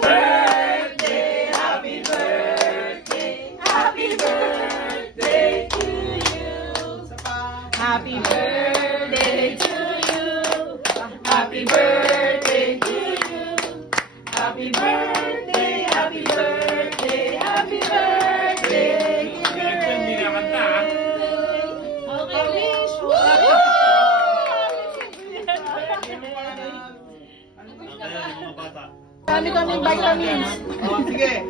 birthday, happy birthday, happy birthday to you. Happy birthday to you. Happy birthday to you. Happy birthday, happy birthday, happy birthday. Kami vitamins. Oh, sige.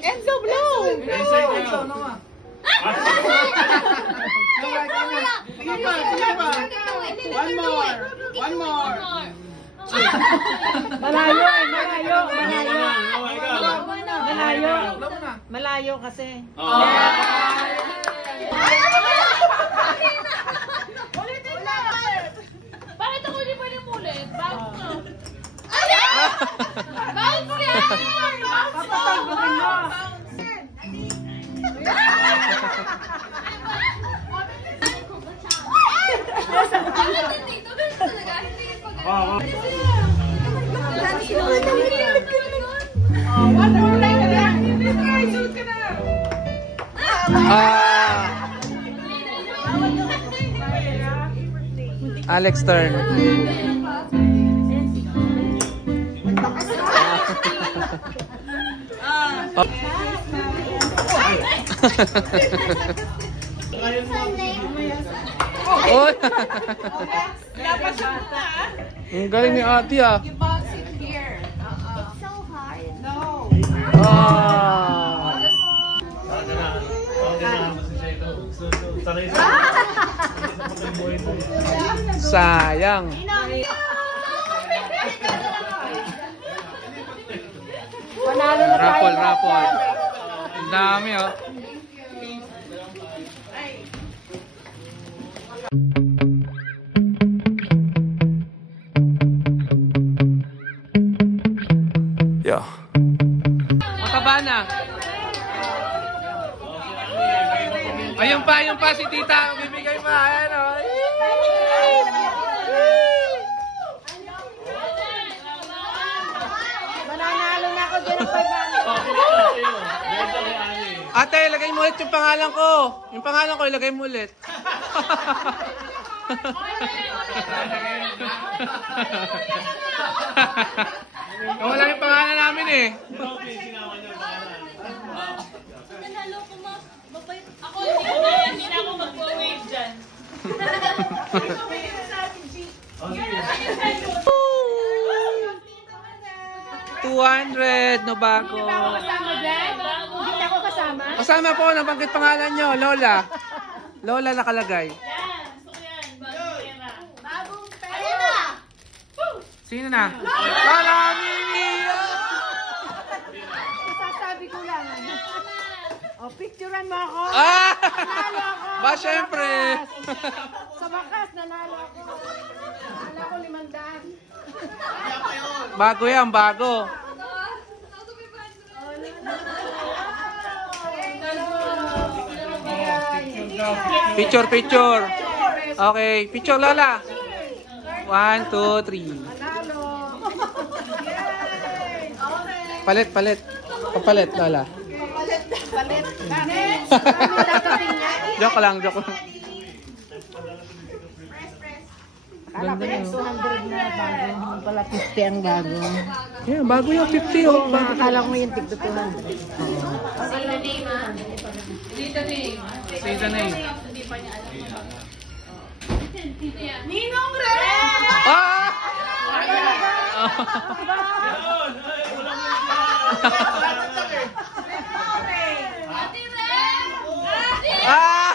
Enzo blow. One more. Malayo kasi. Bakit ako hindi pwedeng ulit? Bounce mo. Bounce yan! Papatagbukin mo. Alex turn. Oh. Ang galing ni Ate ah. You bounce it here. It's so hard. No. Sayang. Rapol. Ang dami oh. Yeah. Mataba na. Ayun pa si tita. Bibigay pa. Ayan o. Mananalo na ako dyan ng 500. Ate, ilagay mo ulit yung pangalan ko. Yung pangalan ko, ilagay mo ulit. Wala yung pangalan namin eh. Ako hindi na ako mag-wave dyan. 200 no bago. Hindi ako kasama. Kasama po, nabanggit pangalan nyo, Lola. Lola nakalagay. Bagong pera. Sino na? Lola Mia! Sasabi ko lang. O, picturean mo ako. Ah! Nanalo ako. Ba, syempre. Sa wakas, nanalo ako. Nanalo ako 500. Bago yan, bago. Picture. Okay, picture Lola. 1, 2, 3. Palit. Papalit Lola. Palit. Joke lang. Akala ko yung 200 na bago. Yung pala 50 ang bago. Yeah, bago yung 50 oh. Akala ko yung tigdo 200. Say the name. Ninong Ren! Ah! Ate Ren! Ah!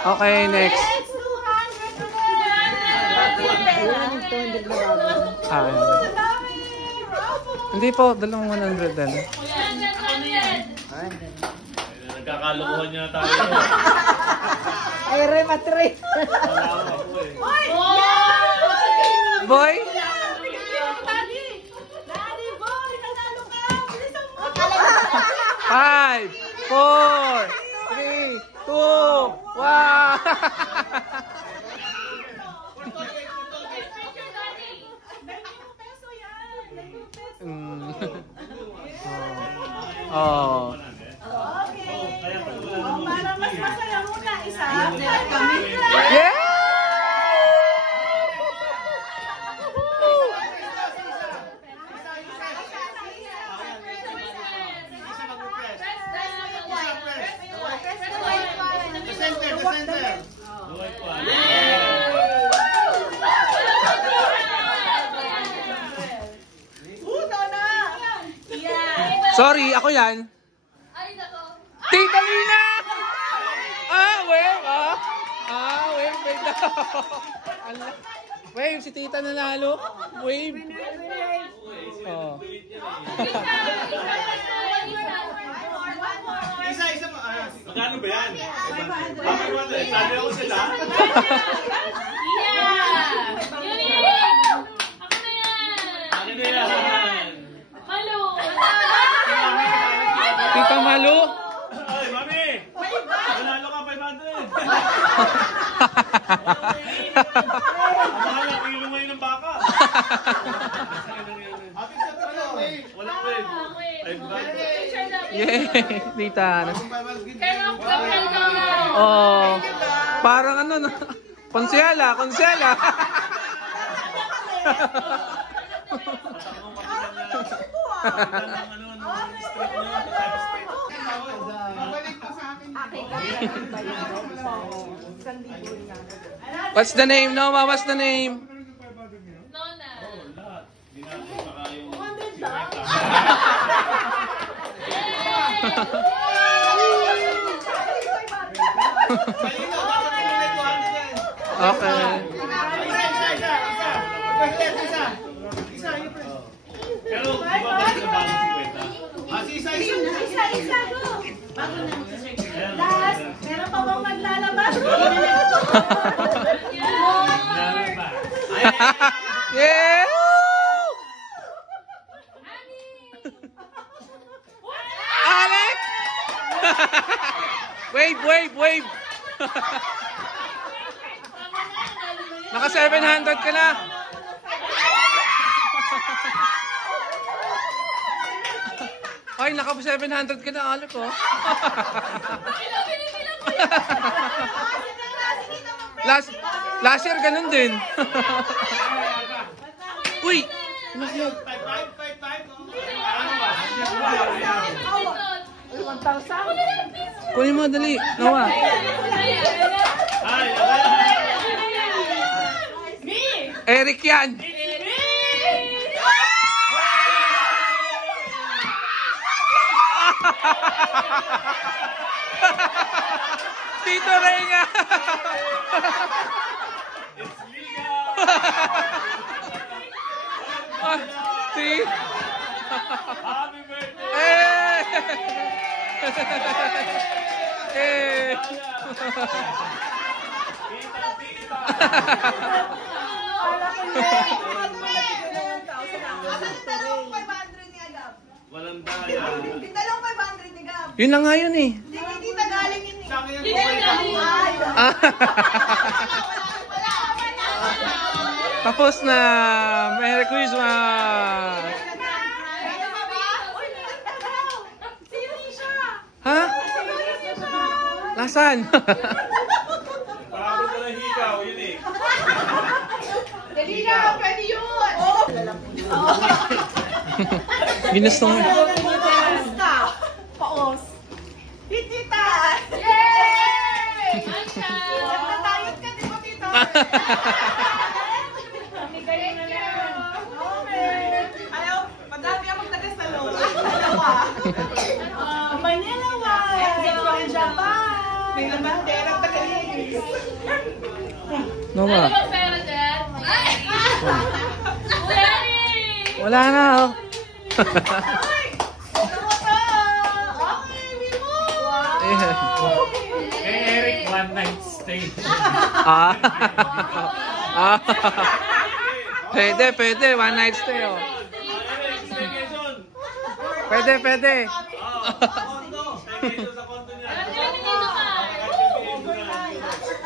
Okay, next. 200 na bago. Ah, ayan. Hindi po, dalawang 100 din. Nagkakalokohan niya tayo. Ay, rematry. Boy? Five, 4, 3, 2, 1. Oh. Para mas masaya muna, isa. Yeah! Sorry, ako yan. Tita Lina! Wave, wave daw. Wave, si tita nanalo. Wave. Oh. Isa pa. Magkano ba yan? Sabi ako sila. Akin na yan. Tita Malu. Ay, mami! Manalo ka 500. Mahal ang kilo ngayon ng baka. Walang wave. Yeah, tita. Oh, parang ano na. Konsyela, konsyela. What's the name, Noah? What's the name? Okay. Pero, di ba ba sila bago 50? Isa, go. Last, meron pa bang maglalabas? Yeah! Alex! Wave! Naka 700 ka na. Ay, naka 700 ka na, Alec, oh. Last year, ganun din. Uy! 1,000. Kunin mo, dali. Noah. Eric yan. Tito Renga. It's legal! See? Happy birthday! Eh! Eh! Walang daya. Dalawang 500 ni Gab. Yun lang nga yun eh. Hindi na galing yun eh. Sa akin yung Tapos na. Merry Christmas. Ha? Nasaan? Parang ko lang hikaw, yun eh. Dali na, pwede yun. Ginusto mo. Paos. Tita! Yay! Nagtatayot ka, di ba, tita? Ayaw, madami akong taga-salong. Dalawa. Manila, Japan. May lamantera at taga-linis. Noah. Ano bang pera dyan? Ay! Wala na, oh. Ayan. Kay Eric, one night stay. Ah. Ah. Pwede. One night stay, oh. Eric, staycation. Pwede. Kondo. Staycation sa kondo niya.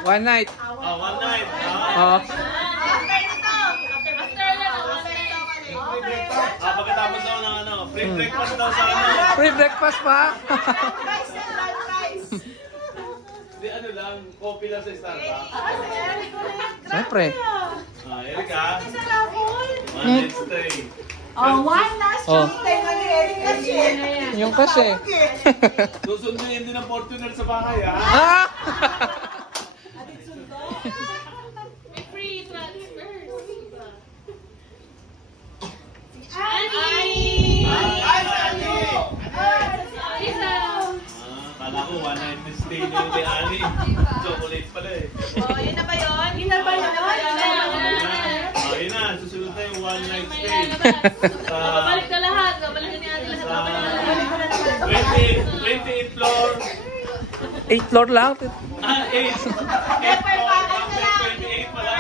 One night. One night. Oh. Pagkatapos daw ng ano, free breakfast daw sa ano. Free breakfast pa? Hindi ano lang, coffee lang sa Starbucks. Siyempre. Eric ha. One night stay. One last Oh. meeting. Yung kasi. Susunduin din ang Fortuner sa bahay ha. Ah! Free transfer. Kala ko one night stay na yung kay Ali. Chocolate pala eh. Yun na ba yun? Yun na ba yun? Yun na, susunod na yung one night stay. Babalik na lahat. Babalik na ni Ate lahat. 28 floor. 8 floor lang. 8 floor. 28 pala.